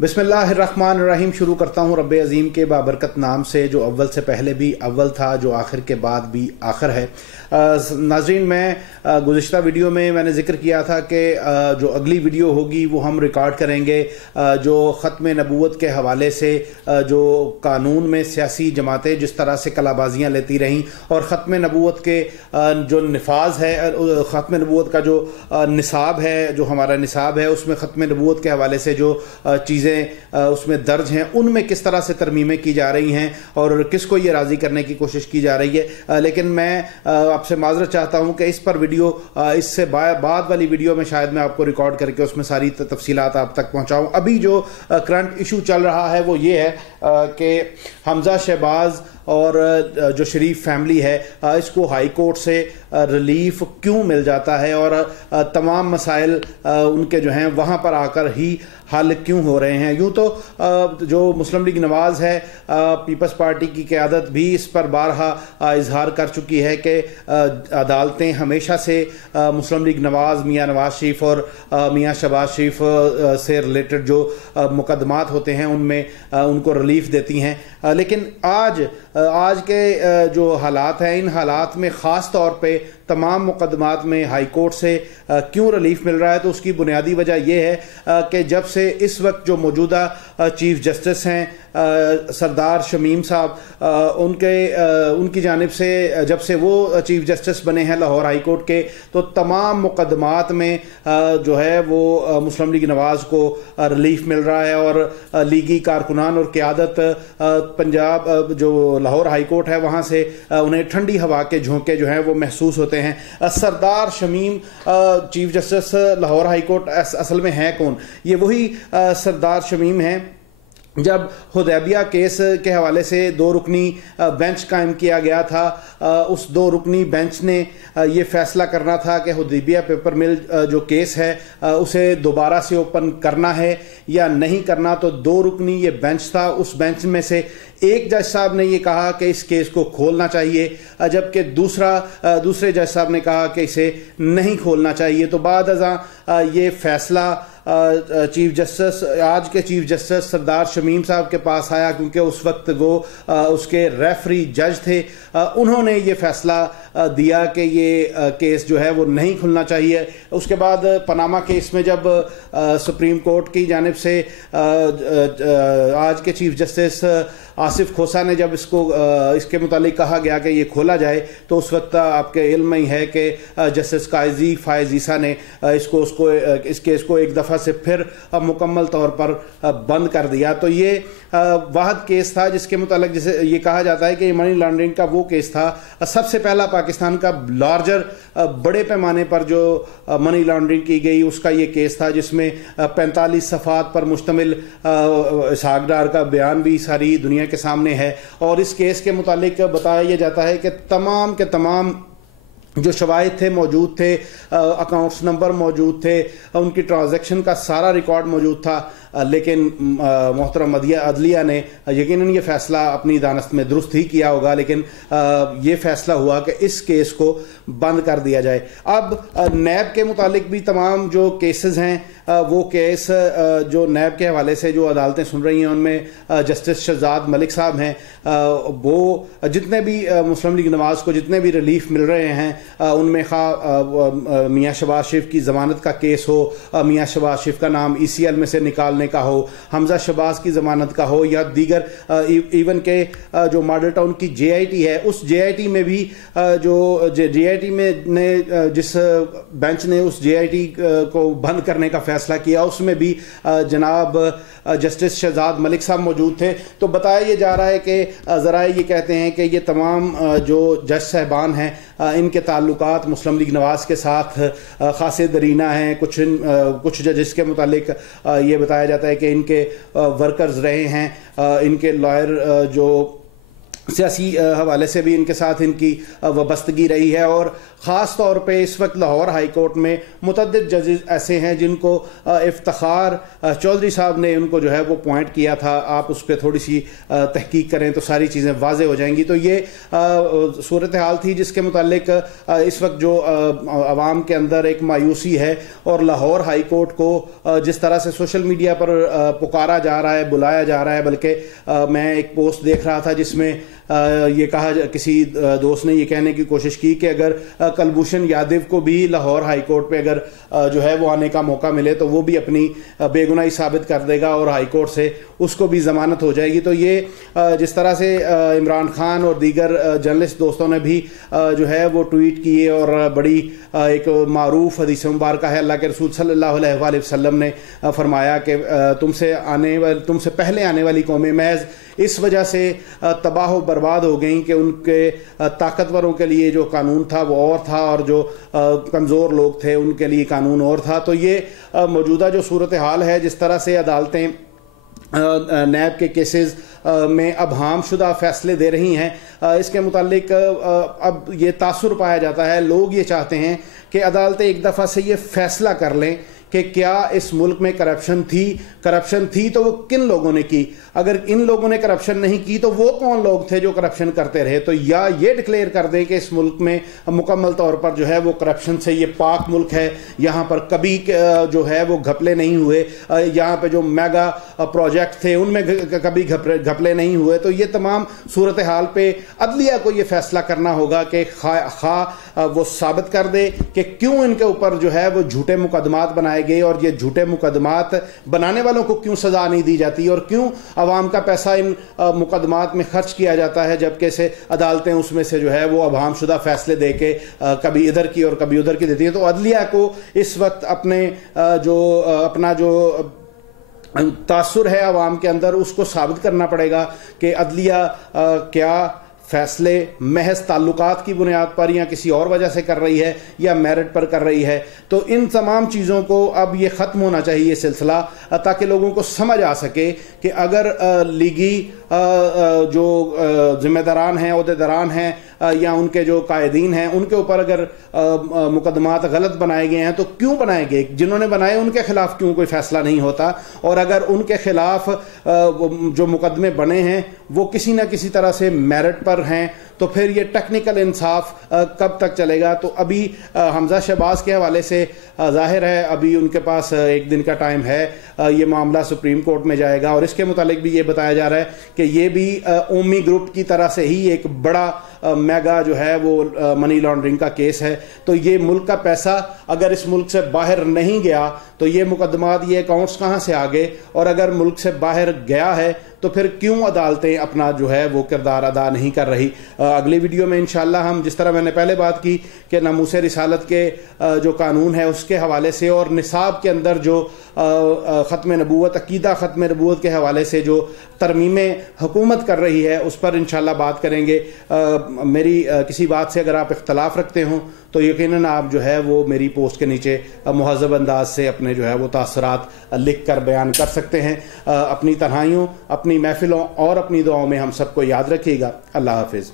بسم اللہ الرحمن الرحیم. شروع کرتا ہوں رب عظیم کے بابرکت نام سے جو اول سے پہلے بھی اول تھا، جو آخر کے بعد بھی آخر ہے. ناظرین، میں گزشتہ ویڈیو میں نے ذکر کیا تھا کہ جو اگلی ویڈیو ہوگی وہ ہم ریکارڈ کریں گے جو ختم نبوت کے حوالے سے جو قانون میں سیاسی جماعتیں جس طرح سے کلا بازیاں لیتی رہیں اور ختم نبوت کے جو نفاذ ہے، ختم نبوت کا جو نصاب ہے، جو ہمارا نصاب ہے، اس میں ختم نبوت کے حوالے سے جو چیزیں اس میں درج ہیں ان میں کس طرح سے ترمیمیں کی جا رہی ہیں اور کس کو یہ راضی کرنے کی کوشش کی جا رہی ہے. لیکن میں آپ سے معذرت چاہتا ہوں کہ اس پر ویڈیو، اس سے بعد والی ویڈیو میں شاید میں آپ کو ریکارڈ کر کے اس میں ساری تفصیلات آپ تک پہنچاؤں. ابھی جو کرنٹ ایشو چل رہا ہے وہ یہ ہے کہ حمزہ شہباز اور جو شریف فیملی ہے اس کو ہائی کورٹ سے ریلیف کیوں مل جاتا ہے اور تمام مسائل ان کے جو ہیں وہاں پر آ کر ہی حل کیوں ہو رہے ہیں. یوں تو جو مسلم لیگ نواز ہے، پیپلز پارٹی کی قیادت بھی اس پر بارہا اظہار کر چکی ہے کہ عدالتیں ہمیشہ سے مسلم لیگ نواز، میاں نواز شریف اور میاں شہباز شریف سے ریلیٹڈ جو مقدمات ہوتے ہیں ان میں ان کو ریلیف دیتی ہیں. لیکن آج کے جو حالات ہیں، ان حالات میں خاص طور پہ تمام مقدمات میں ہائی کورٹ سے کیوں ریلیف مل رہا ہے، تو اس کی بنیادی وجہ یہ ہے کہ جب سے اس وقت جو موجودہ چیف جسٹس ہیں سردار شمیم صاحب، ان کی جانب سے جب سے وہ چیف جسٹس بنے ہیں لاہور ہائی کورٹ کے، تو تمام مقدمات میں جو ہے وہ مسلم لیگ نواز کو ریلیف مل رہا ہے اور لیگی کارکنان اور قیادت پنجاب جو لاہور ہائی کورٹ ہے وہاں سے انہیں ٹھنڈی ہوا کے جھونکے جو ہیں وہ محسوس ہوتے ہیں. سردار Shamim chief justice Lahore high court اصل میں ہیں کون؟ یہ وہی سردار شمیم ہیں جب حدیبیہ کیس کے حوالے سے 2 رکنی بینچ قائم کیا گیا تھا. اس 2 رکنی بینچ نے یہ فیصلہ کرنا تھا کہ حدیبیہ پیپر مل جو کیس ہے اسے دوبارہ سے اوپن کرنا ہے یا نہیں کرنا. تو 2 رکنی یہ بینچ تھا. اس بینچ میں سے ایک جج صاحب نے یہ کہا کہ اس کیس کو کھولنا چاہیے، جبکہ دوسرے جج صاحب نے کہا کہ اسے نہیں کھولنا چاہیے. تو بعد ازاں یہ فیصلہ چیف جسٹس، آج کے چیف جسٹس سردار شمیم صاحب کے پاس آیا، کیونکہ اس وقت وہ اس کے ریفری جج تھے. انہوں نے یہ فیصلہ دیا کہ یہ کیس جو ہے وہ نہیں کھلنا چاہیے. اس کے بعد پاناما کیس میں جب سپریم کورٹ کی جانب سے آج کے چیف جسٹس آصف کھوسا نے جب اس کے متعلق کہا گیا کہ یہ کھولا جائے، تو اس وقت آپ کے علم میں ہی ہے کہ جسٹس قاضی فائز عیسیٰ نے اس کیس کو ایک دفعہ سے پھر مکمل طور پر بند کر دیا. تو یہ واحد کیس تھا جس کے متعلق جسے یہ کہا جاتا ہے کہ یہ منی لانڈرنگ کا وہ کیس تھا، سب سے پہلا پاکستان کا لارجر بڑے پیمانے پر جو منی لانڈرنگ کی گئی اس کا یہ کیس تھا، جس میں 45 صفحات پر مشتمل اسحاق ڈار کا بیان بھی ساری دنیا کے سامنے ہے. اور اس کیس کے متعلق بتایا یہ جاتا ہے کہ تمام کے تمام جو شواہد تھے موجود تھے، اکاؤنٹس نمبر موجود تھے، ان کی ٹرانزیکشن کا سارا ریکارڈ موجود تھا. لیکن محترم عدلیہ نے یقیناً یہ فیصلہ اپنی دانست میں درست ہی کیا ہوگا، لیکن یہ فیصلہ ہوا کہ اس کیس کو بند کر دیا جائے. اب نیب کے متعلق بھی تمام جو کیسز ہیں، وہ کیس جو نیب کے حوالے سے جو عدالتیں سن رہی ہیں ان میں جسٹس شہزاد ملک صاحب ہیں. وہ جتنے بھی مسلم لیگ نواز کو جتنے بھی ریلیف مل رہے ہیں ان میں خواہ میاں شہباز شریف کی ضمانت کا کیس ہو، میاں شہباز شریف کا نام ECL میں سے نکالنے کا ہو، حمزہ شہباز کی ضمانت کا ہو، یا دیگر ایون کہ جو ماڈل ٹاؤن کی JIT ہے، اس JIT میں بھی جو JIT میں نے جس بینچ نے اس JIT کو بند کرنے کا فیصلہ کیا، اس میں بھی جناب جسٹس شہزاد ملک صاحب موجود تھے. تو بتایا یہ جا رہا ہے کہ ذرائع یہ کہتے ہیں کہ یہ تمام جو جج صاحبان ہیں ان کے تعلقات مسلم لیگ نواز کے ساتھ خاصے درینہ ہیں. کچھ ججز کے متعلق یہ بتایا جاتا ہے کہ ان کے ورکرز رہے ہیں، ان کے لائر جو سیاسی حوالے سے بھی ان کے ساتھ ان کی وابستگی رہی ہے، اور خاص طور پہ اس وقت لاہور ہائی کورٹ میں متعدد ججز ایسے ہیں جن کو افتخار چودھری صاحب نے ان کو جو ہے وہ پوائنٹ کیا تھا. آپ اس پہ تھوڑی سی تحقیق کریں تو ساری چیزیں واضح ہو جائیں گی. تو یہ صورتحال تھی جس کے متعلق اس وقت جو عوام کے اندر ایک مایوسی ہے، اور لاہور ہائی کورٹ کو جس طرح سے سوشل میڈیا پر پکارا جا رہا ہے، بلایا جا رہا ہے. بلکہ میں ایک پوسٹ دیکھ رہا تھا جس میں یہ کہا، کسی دوست نے یہ کہنے کی کوشش کی کہ اگر کلبھوشن یادو کو بھی لاہور ہائی کورٹ پہ اگر جو ہے وہ آنے کا موقع ملے تو وہ بھی اپنی بے گناہی ثابت کر دے گا اور ہائی کورٹ سے اس کو بھی ضمانت ہو جائے گی. تو یہ جس طرح سے عمران خان اور دیگر جرنلسٹ دوستوں نے بھی جو ہے وہ ٹویٹ کیے، اور بڑی ایک معروف حدیث مبارکہ ہے، اللہ کے رسول صلی اللہ علیہ وآلہ وسلم نے فرمایا کہ تم سے پہلے آنے والی قومیں محض اس وجہ سے تباہ و برباد ہو گئیں کہ ان کے طاقتوروں کے لیے جو قانون تھا وہ اور تھا، اور جو کمزور لوگ تھے ان کے لیے قانون اور تھا. تو یہ موجودہ جو صورتحال ہے، جس طرح سے عدالتیں نیب کے کیسز میں ابہام شدہ فیصلے دے رہی ہیں، اس کے متعلق اب یہ تاثر پایا جاتا ہے. لوگ یہ چاہتے ہیں کہ عدالتیں ایک دفعہ سے یہ فیصلہ کر لیں کہ کیا اس ملک میں کرپشن تھی تو وہ کن لوگوں نے کی، اگر ان لوگوں نے کرپشن نہیں کی تو وہ کون لوگ تھے جو کرپشن کرتے رہے. تو یا یہ ڈکلیئر کر دیں کہ اس ملک میں مکمل طور پر جو ہے وہ کرپشن سے یہ پاک ملک ہے، یہاں پر کبھی جو ہے وہ گھپلے نہیں ہوئے، یہاں پہ جو میگا پروجیکٹ تھے ان میں کبھی گھپلے نہیں ہوئے. تو یہ تمام صورتحال پہ عدلیہ کو یہ فیصلہ کرنا ہوگا کہ خواہ وہ ثابت کر دے کہ کیوں ان کے اوپر جو ہے وہ جھوٹے مقدمات بنائے گئے، اور یہ جھوٹے مقدمات بنانے والوں کو کیوں سزا نہیں دی جاتی، اور کیوں عوام کا پیسہ ان مقدمات میں خرچ کیا جاتا ہے، جبکہ سے عدالتیں اس میں سے جو ہے وہ ابہام شدہ فیصلے دے کے کبھی ادھر کی اور کبھی ادھر کی دیتی ہیں. تو عدلیہ کو اس وقت اپنا جو تاثر ہے عوام کے اندر اس کو ثابت کرنا پڑے گا کہ عدلیہ کیا فیصلے محض تعلقات کی بنیاد پر یا کسی اور وجہ سے کر رہی ہے یا میرٹ پر کر رہی ہے. تو ان تمام چیزوں کو اب یہ ختم ہونا چاہیے یہ سلسلہ، تاکہ لوگوں کو سمجھ آ سکے کہ اگر لیگی جو ذمہ داران ہیں، عہدیداران ہیں، یا ان کے جو قائدین ہیں، ان کے اوپر اگر مقدمات غلط بنائے گئے ہیں تو کیوں بنائے گئے، جنہوں نے بنائے ان کے خلاف کیوں کوئی فیصلہ نہیں ہوتا، اور اگر ان کے خلاف جو مقدمے بنے ہیں وہ کسی نہ کسی طرح سے میرٹ پر ہیں تو پھر یہ ٹیکنیکل انصاف کب تک چلے گا. تو ابھی حمزہ شہباز کے حوالے سے ظاہر ہے ابھی ان کے پاس ایک دن کا ٹائم ہے، یہ معاملہ سپریم کورٹ میں جائے گا، اور اس کے متعلق بھی یہ بتایا جا رہا ہے کہ یہ بھی اومی گروپ کی طرح سے ہی ایک بڑا میگا جو ہے وہ منی لانڈرنگ کا کیس ہے. تو یہ ملک کا پیسہ اگر اس ملک سے باہر نہیں گیا تو یہ مقدمات، یہ اکاؤنٹس کہاں سے آگے، اور اگر ملک سے باہر گیا ہے تو پھر کیوں عدالتیں اپنا جو ہے وہ کردار ادا نہیں کر رہی. اگلی ویڈیو میں انشاءاللہ ہم، جس طرح میں نے پہلے بات کی کہ ناموس رسالت کے جو قانون ہے اس کے حوالے سے، اور نصاب کے اندر جو ختم نبوت، عقیدہ ختم نبوت کے حوالے سے جو ترمیمیں حکومت کر رہی ہے اس پر انشاءاللہ بات کریں گے. میری کسی بات سے اگر آپ اختلاف رکھتے ہوں تو یقیناً آپ جو ہے وہ میری پوسٹ کے نیچے مہذب انداز سے اپنے جو ہے وہ تاثرات لکھ کر بیان کر سکتے ہیں. اپنی تنہائیوں، اپنی محفلوں اور اپنی دعاؤں میں ہم سب کو یاد رکھیے گا. اللہ حافظ.